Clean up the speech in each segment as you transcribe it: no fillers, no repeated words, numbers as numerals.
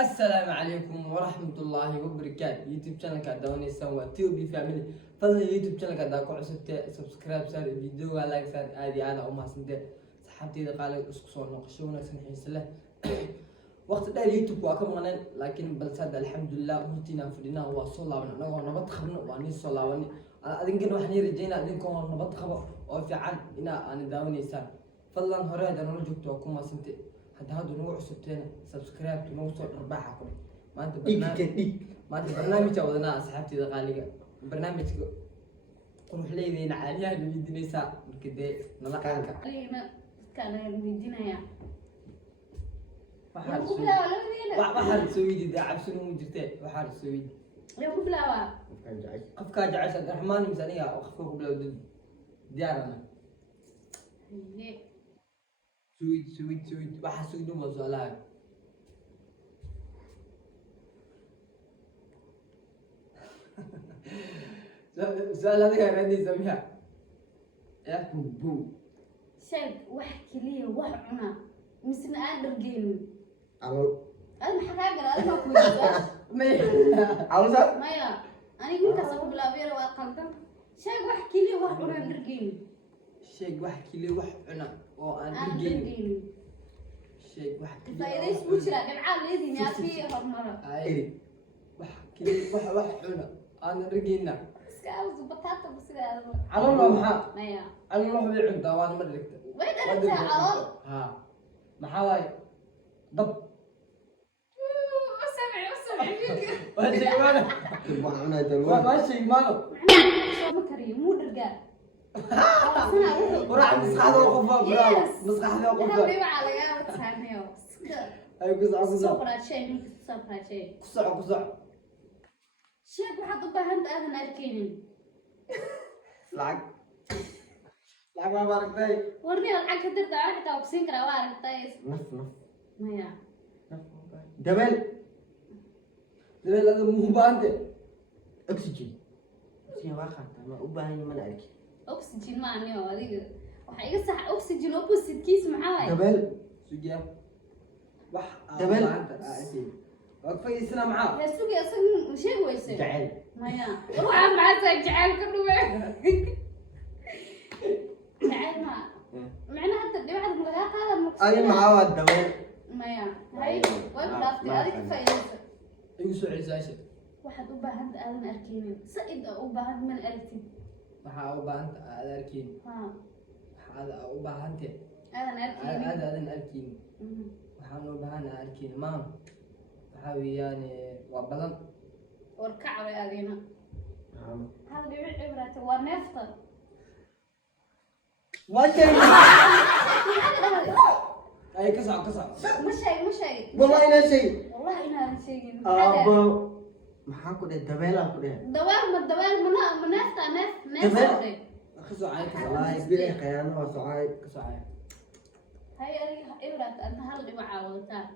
السلام عليكم ورحمة الله وبركاته. يوتيوب channel ka daawanaysan waa TOB family. fadlan YouTube channel ka daa ku cusubtay subscribe saar video ga like saar aad iyo aad u mahadsantahay. saxaabtayda qaali isku soo noqosho wanaagsan xiiso leh. waqti dheer YouTube waa ka maqneen laakiin balse alxamdulillah hortiina fadhina waa soo laaban anagoo nabad qabno waa nin soo laaban adinkana waxaan rajeynaa idinkoo nabad qabo oo fiican ina aan daawanaysaan. fadlan hore hadaan noo joogto waa ku mahadsantahay. هذا نوع سبتين سبسكرايب ونوصل أربعة كله ما أنت برنامج أودنا أصحابتي ذا غالية برنامج قروح لي ذي نعاليها اللي يديني ساعة كده نلاقيك أنا كان يدينا يا بحر سويدي ده عبسنا مجرته بحر سويدي يا قبلا أفكار جعش عبد الرحمن ميزانية أو أخفه قبلا ديارنا سويد واحد سويد ما زالان سؤال هذا كان عندي سميها يا بو شيء واحكي لي وحنا مسنا أقدر جيم أنا محتاج أنا ما كنت عاوزة مايا أنا يمكن أسوي بلا بيرة وأقلتم شيء واحكي لي وحنا أقدر جيم شيء واحكي لي وحنا وأنا جيم شيء واحكي لي فإذا اسمه شراء العالم لازم يأتي هالمرة أي واحكي لي وحنا أنا رجينا سكاوز بطاطا بس كذا على الله محا مايا على الله بيع عند وأنا مركت وين أنت على ها محاواي ضب أسمع ماشي ماله معنا دلوقتي ماشي ماله شو مكري مو رجال وراح مسخ هذا وقفه مسخ هذا وقفه حبيبي على يا بتساميو أي قصع صبر شيء ممكن صبر شيء قصع شيء بحط بهند أنا أركيني لعق ما باركتي ورني العق كتير تعرف حتى أقسم كلا وارك تايس نف مايا دبل هذا مو باندي أكسجين أكسجين واخد ما أباهي من أركي أكسجين ما عنيو هذيك وحقيقة صح أكسجين أوبوسيت كيس معاي دبل سجيا وح دبل. وقفي السنة معاه يا سوقي أصلا شيء ويسي جعل مايا روح عم عسى جعل كله جعل ما معنى حتى اللي بعد ملاقات هذا المقصود أنا معاه الدبل مايا هاي وين بلافتي هذيك فايدة يوسع عزاشة واحد أباهند أذن أركينين سعيد أباهند من أركين waxaa u baahan aad arkiin ها waxaad u baahantay أذن أركينين aad aadan arkiin waxaan u baahan arkiin maam waxa weeyaan waa badan وركع رياضينا هذا بيبيع عبرته ونفطر ما شيء ay ka soco مش شيء والله إنا شيء والله إنها شيء أبا maxaa ku dheh dabeelaa ku dheh دوار من نفطر ka soco ay ka soco wallaahi bilay qayaano waa socay ka soco هاي عبرته أنت هل معاوضتها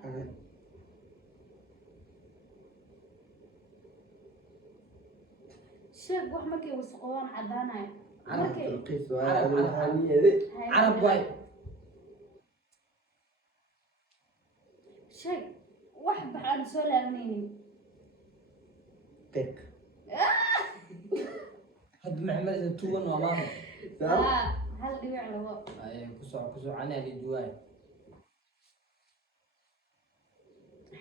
شيء واحد مركي وسقوان عدانا مركي القيس carab waay شيء واحد بحال سولا مني قيق had maxmed tuwan waa maam هل بيبيع له ay ku soco ana li duwaay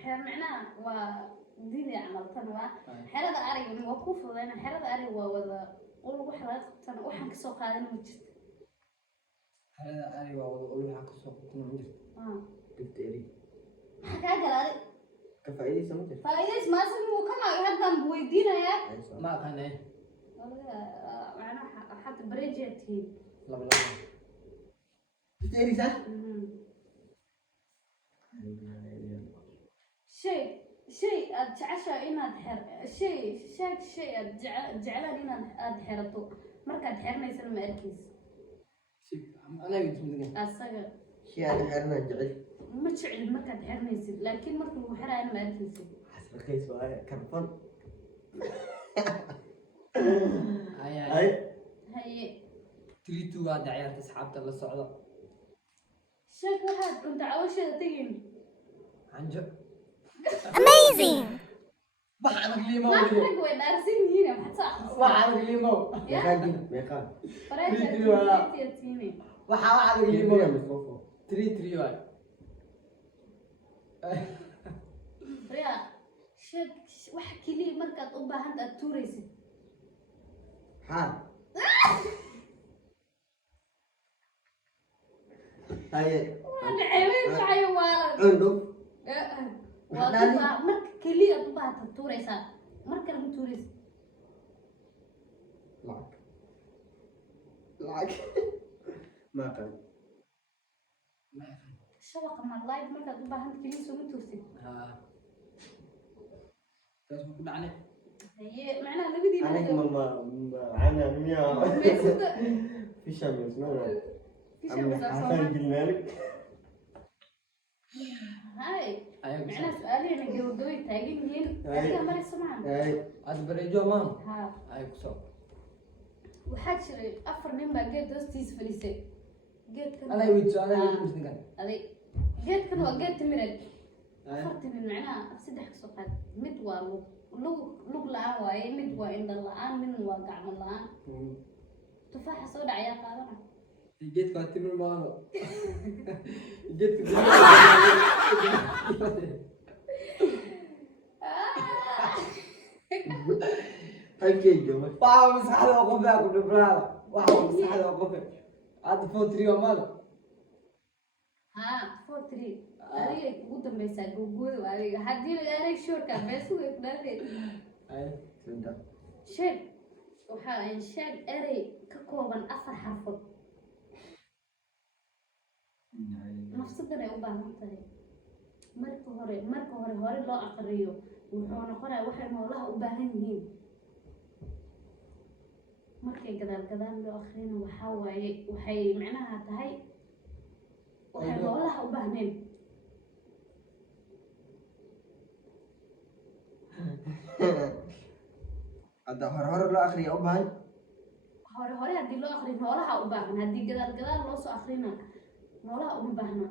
معناه وديني عملتنا حرد أري وقوف لنا حرد أري ووذا قول وحرد تنا وحن كسوق هذا الموجود hada ari waa waxa ka soo qotna mid قلت إلي حكى قال كفاية سمعت فإذا ما سمو كما هذا بويدينا يا ma aqaanay معناه حتى بريجتي laba قلت إلي صح شيء أتعشى إن أدحر شيء جعلان إن أدحرته مركز أدحرنا يسمى مركز ana gudmidga أصغر شيء هذا حرنا جعل ما تشعل مركز أدحرنا يسمى لكن مركز وحرا أنا مركز حسب القيس وهاي كرفان ay هي tiritu waa daciyaarta asxaabta la socda شيء واحد كنت عاوز شيء تجين عنجو wax adag liimo Naag weli rag way dhaarsan yihiin maxaad soo akhrisaa? wax adag liimo meeqaa jir meeqaa Faraaja Three, waa. tiini. waxa wax adag liimo liibiya misqofo 3 waay Bariya, sheeg wax kaliya markaad u baahan tahay aad tuuraysid. xaar haye Waa dhaceebay kacayo waa. cundho Waa marka kaliya aad u baahan tahay tuuraysaa. Marka lagu tuuraysid. lacag maaqan Shabaqa malayd markaad u baahan tahay kaliya soo ma tuursid. ha taas ku dhacnay Haye, macnaha labadiina aniga hadda- mama ana miya Meesida. fisha mismana Kisha amma masaa xasan Soomaali. gilmalik Hay. ayaa ku Macnaha su'aalaheena gabagabay taagan yihiin. Hay. Adiga marayso maahan. ay ad bareejo maan Ha. ay ku soo Waxaa jiray 4 nin baa geed hoostiisa fadhiisay. Geedkan anay weydiiso anay Ah. weydiiso ninkan aday geedkan waa geed timireed. ay 4 nin macnaha 3 ka soo qaad. Mid waa lug la'aan waaye, mid waa indho la'aan, midna waa gacmo la'aan. Tufaaxa soo dhacaya qaadana. geedka waa timir maano geedka halkay jooga waa maskaxda oo qof ku dhibraada waa maskaxda oo qof aad 4 maano Ha, 4-3. Adiga ugu dambaysaa googooda adiga. Haddii la yaaray shortka beesu way ku dhaafeen. ay saddex Sheeg waxaa ay sheeg erey ka kooban 4 xarfood. Nafsadan ay u baahan tahay. Marka hore loo aqriyo wuxuu noqonayaa waxay noolaha u baahan yihiin. Markay gadaal loo aqrino waxaa waaye waxay macnaha tahay waxay noolaha u baahneen. hadda hore loo akriya u baahan Hore haddii loo aqriyo noolaha u baahan. Haddii gadaal loo soo aqrina noolaha uma baahna.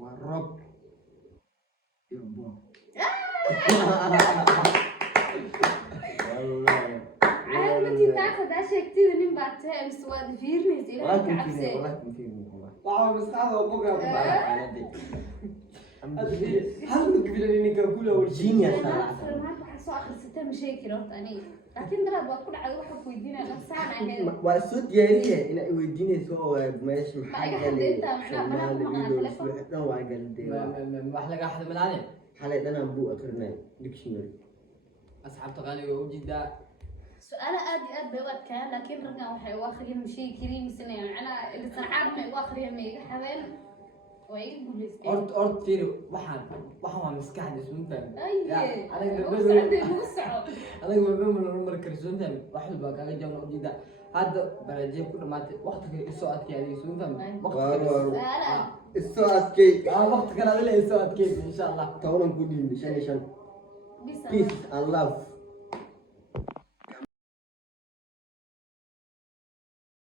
waa roob iyo buur wallahi Caad ma tintaa hadaa sheegtida nin baa tahay mise waad fiirinaysa ilaahay ka cabsay. wallahi kunfiirni wallahi waa maskaxda oo qof ku Wallahi dhibraada anadi hal mid bila ninka kula genius Maanta waxaa soo akhrisatay ma sheegi karo horta aniga. Laakiin daraad waa ku dhacday waxa ku weydiinaya nafsaan ahayd. waa soo diyaariye inay weydiinayso oo meesha Ma maxaa iga galay xadeyntaa, macnaha Soomaali banaanka maqnaa iyo telefoon. wixii dhan waa galday wax laga xadmalaane xalay dhanaan buu akrinay dictionary asxaabta qaaliga u jidaa Su'aalo aad iyo aad bay u adkaan laakiin raggan waxay u akhriyeen ma sheegi karin mise macnaha lisan caad ma u akhriyeen ma iga xabeen. Waa iga guuleysteen. ort fiiri waxaan waa maskaxda isma fahmi Ay, anaga ugu socday, ugu soco. anaga mabama mar kalsoon fahmi wax walba kaga jawna u jidaa hadda barajeeb ku dhamaatay waqti kale isoo adkeeyay isma fahmi waqti kale Su'aalo aad. isoo adkay waqti kale adile isoo adkeeyay insha Allah toban ku dhiibay 5 Bisa. peace and love